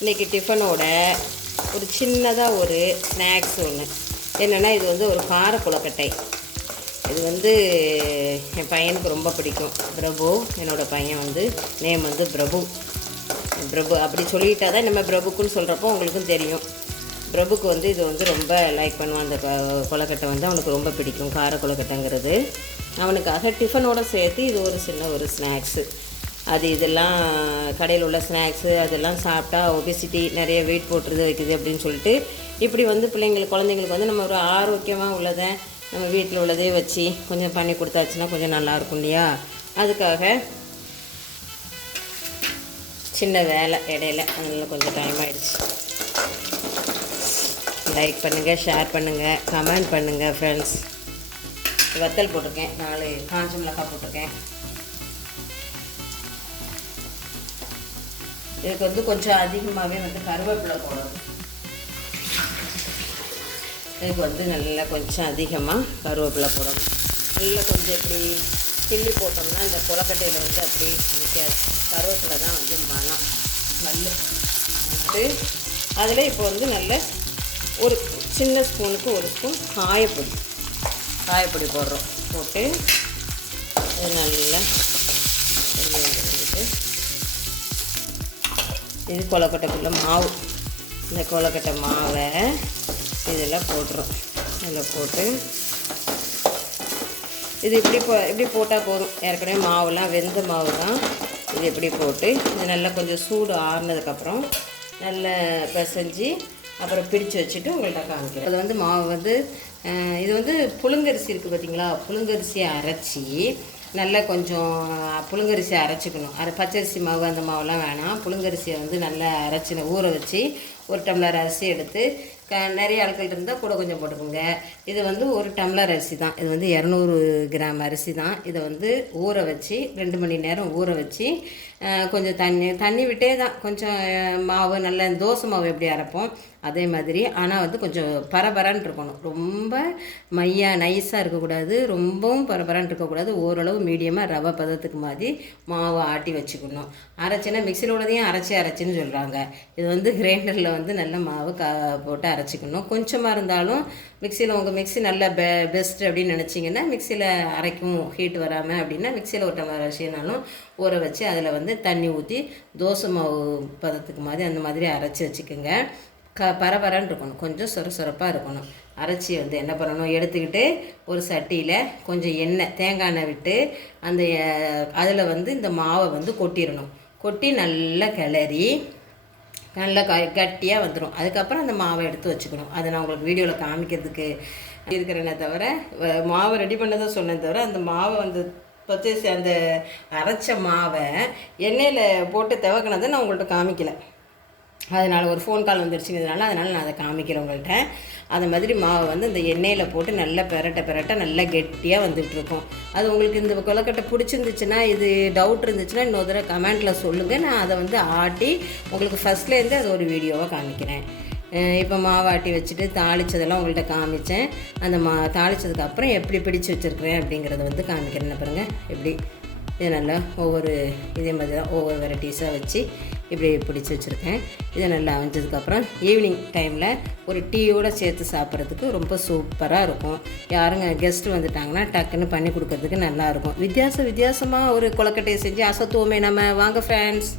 இன்றைக்கி டிஃபனோட ஒரு சின்னதாக ஒரு ஸ்நாக்ஸ் ஒன்று என்னென்னா, இது வந்து ஒரு கார கொழுக்கட்டை. இது வந்து என் பையனுக்கு ரொம்ப பிடிக்கும். பிரபு, என்னோடய பையன் வந்து நேம் வந்து பிரபு அப்படி சொல்லிட்டா தான் நம்ம பிரபுக்குன்னு சொல்கிறப்போ உங்களுக்கும் தெரியும். பிரபுக்கு வந்து இது வந்து ரொம்ப லைக் பண்ணுவான். அந்த கொழுக்கட்டை வந்து அவனுக்கு ரொம்ப பிடிக்கும், கார கொழுக்கட்டைங்கிறது. அவனுக்காக டிஃபனோடு சேர்த்து இது ஒரு சின்ன ஒரு ஸ்நாக்ஸு. அது இதெல்லாம் கடையில் உள்ள ஸ்நாக்ஸு அதெல்லாம் சாப்பிட்டா ஒபிசிட்டி நிறைய வெயிட் போட்டுருது வைக்குது அப்படின்னு சொல்லிட்டு இப்படி வந்து குழந்தைங்களுக்கு வந்து நம்ம ஒரு ஆரோக்கியமாக உள்ளதை நம்ம வீட்டில் உள்ளதே வச்சு கொஞ்சம் பண்ணி கொடுத்தாச்சுன்னா கொஞ்சம் நல்லாயிருக்கும் இல்லையா? அதுக்காக சின்ன வேலை இடையில, அதனால் கொஞ்சம் டைம் ஆகிடுச்சு. லைக் பண்ணுங்கள், ஷேர் பண்ணுங்கள், கமெண்ட் பண்ணுங்கள் ஃப்ரெண்ட்ஸ். வத்தல் போட்டிருக்கேன், 4 காஞ்ச மிளகாய் போட்டிருக்கேன். இதுக்கு வந்து கொஞ்சம் அதிகமாகவே வந்து கருவேப்பிலை போடணும். இதுக்கு வந்து நல்லா கொஞ்சம் அதிகமாக கருவேப்பிலை போடணும். நல்லா கொஞ்சம் இப்படி கிள்ளி போட்டோம்னா இந்த கொழுக்கட்டையில் வந்து அப்படி நிற்காது. கருவேப்பிலை தான் வந்து மனம் நல்ல வந்து. அதில் இப்போ வந்து நல்ல ஒரு சின்ன ஸ்பூனுக்கு 1 ஸ்பூன் காயப்பொடி போடுறோம். போட்டு இது நல்லா இது கொழுக்கட்டைக்குள்ள மாவு, இந்த கொழுக்கட்டை மாவை இதில் போட்டுரும். இதில் போட்டு இது இப்படி போட்டால் போதும். ஏற்கனவே மாவுலாம் வெந்த மாவு தான். இது இப்படி போட்டு இது நல்லா கொஞ்சம் சூடு ஆறுனதுக்கப்புறம் நல்லா பிசைஞ்சு அப்புறம் பிடிச்சு வச்சுட்டு உங்கள்கிட்ட காமிக்கிறேன். அது வந்து மாவு வந்து இது வந்து புழுங்கரிசி இருக்குது பார்த்திங்களா? புழுங்கரிசியை அரைச்சி நல்லா கொஞ்சம் புழுங்கரிசியை அரைச்சிக்கணும். பச்சரிசி மாவு அந்த மாவுலாம் வேணாம். புழுங்கரிசியை வந்து நல்லா அரைச்சி ஊற வச்சு 1 டம்ளர் அரிசி எடுத்து நிறைய ஆட்கள் இருந்தால் கூட கொஞ்சம் போட்டுக்கோங்க. இது வந்து 1 டம்ளர் அரிசி தான். இது வந்து 200 கிராம் அரிசி தான். இதை வந்து ஊற வச்சு 2 மணி நேரம் ஊற வச்சு கொஞ்சம் தண்ணி விட்டே தான் கொஞ்சம் மாவு நல்லா தோசை மாவு எப்படி அரைப்போம் அதே மாதிரி. ஆனால் வந்து கொஞ்சம் பரபரன்னு இருக்கணும். ரொம்ப நைஸாக இருக்கக்கூடாது, ரொம்பவும் பரபரன்னு இருக்கக்கூடாது. ஓரளவு மீடியமாக ரவை பதத்துக்கு மாதிரி மாவை ஆட்டி வச்சுக்கணும். அரைச்சின்னா மிக்சியில் உள்ளதையும் அரைச்சின்னு சொல்கிறாங்க. இது வந்து கிரைண்டரில் வந்து நல்ல மாவு போட்டு அரைச்சிக்கணும். கொஞ்சமாக இருந்தாலும் மிக்சியில் உங்கள் மிக்சி நல்லா பெஸ்ட் அப்படின்னு நினச்சிங்கன்னா மிக்சியில் அரைக்கும் ஹீட் வராமல் அப்படின்னா மிக்சியில் 1 டம்ளர் அரிசினாலும் ஊற வச்சு அதில் வந்து தண்ணி ஊற்றி தோசை மாவு பதத்துக்கு மாதிரி அந்த மாதிரி அரைச்சி வச்சுக்கோங்க. பரபரன்னு இருக்கணும், கொஞ்சம் சொரப்பாக இருக்கணும். அரைச்சி வந்து என்ன பண்ணணும், எடுத்துக்கிட்டு ஒரு சட்டியில் கொஞ்சம் தேங்காய் எண்ணெய் விட்டு அந்த அதில் வந்து இந்த மாவை வந்து கொட்டிடணும். கொட்டி நல்லா கிளறி நல்லா கட்டியாக வந்துடும். அதுக்கப்புறம் அந்த மாவை எடுத்து வச்சுக்கணும். அதை நான் உங்களுக்கு வீடியோவில் காமிக்கிறதுக்கு இருக்கிறேனே தவிர மாவை ரெடி பண்ணதை சொன்னேன் தவிர அந்த மாவை வந்து பச்சரிசி அந்த அரைச்ச மாவை எண்ணெயில் போட்டு துவக்கினதை நான் உங்கள்கிட்ட காமிக்கலை. அதனால் ஒரு ஃபோன் கால் வந்துருச்சுங்கிறதுனால நான் அதை காமிக்கிறேன் உங்கள்கிட்ட. அந்த மாதிரி மாவை வந்து இந்த எண்ணெயில் போட்டு நல்லா பெரட்ட நல்லா கெட்டியாக வந்துட்டுருக்கும். அது உங்களுக்கு இந்த கொழுக்கட்டை பிடிச்சிருந்துச்சுன்னா, இது டவுட் இருந்துச்சுன்னா இன்னொரு தடவை கமெண்ட்டில் சொல்லுங்கள். நான் அதை வந்து ஆட்டி உங்களுக்கு ஃபஸ்ட்லேருந்து அது ஒரு வீடியோவாக காமிக்கிறேன். இப்போ மாவாட்டி வச்சுட்டு தாளித்ததெல்லாம் உங்கள்கிட்ட காமித்தேன். அந்த தாளித்ததுக்கப்புறம் எப்படி பிடிச்சி வச்சுருக்கிறேன் அப்படிங்கிறத வந்து காமிக்கிறேன். பாருங்கள் எப்படி இது நல்லா ஒவ்வொரு இதே மாதிரி தான் ஒவ்வொரு வெரைட்டிஸாக வச்சு இப்படி பிடிச்சி வச்சுருக்கேன். இதை நல்லா அவிஞ்சதுக்கப்புறம் ஈவினிங் டைமில் ஒரு டீயோடு சேர்த்து சாப்பிட்றதுக்கு ரொம்ப சூப்பராக இருக்கும். யாருங்க கெஸ்ட்டு வந்துட்டாங்கன்னா டக்குன்னு பண்ணி கொடுக்கறதுக்கு நல்லாயிருக்கும். வித்தியாசமாக ஒரு கொழுக்கட்டையை செஞ்சு அசத்துவோமே நம்ம. வாங்க ஃப்ரெண்ட்ஸ்.